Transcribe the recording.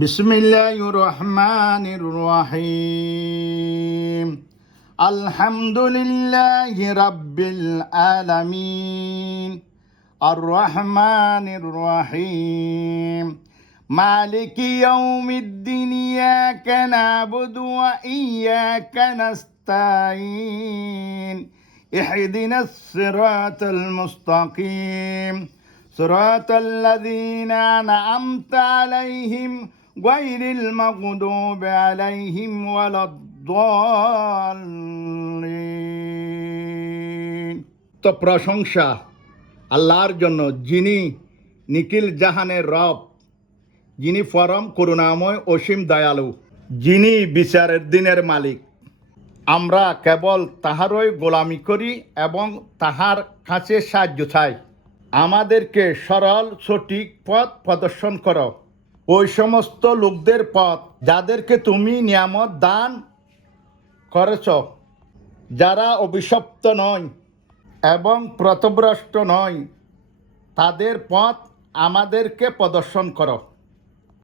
বিসমিল্লাহির রহমানির রহিম। আলহামদুলিল্লাহি রাব্বিল আলামিন আর রহমানির রহিম মালিকি ইয়াউমিদ্দিন ইয়াকা না'বুদু ওয়া ইয়াকা নাস্তাঈন ইহদিনাস সিরাতাল মুস্তাকিম সিরাতাল লাযীনা আন'আমতা আলাইহিম গায়রিল মাগদুবি আলাইহিম ওয়ালাদ-দাল্লিন। তো প্রশংসা আল্লাহর জন্য, যিনি নিখিল জাহানের রব, যিনি পরম করুণাময় অসীম দয়ালু, যিনি বিচারের দিনের মালিক। আমরা কেবল তাহারই গোলামি করি এবং তাহার কাছে সাহায্য চাই। আমাদেরকে সরল সঠিক পথ প্রদর্শন করো, ওই সমস্ত লোকদের পথ যাদেরকে তুমি নিয়ামত দান করেছ, যারা অভিশপ্ত নয় এবং পথভ্রষ্ট নয়, তাদের পথ আমাদেরকে প্রদর্শন করো।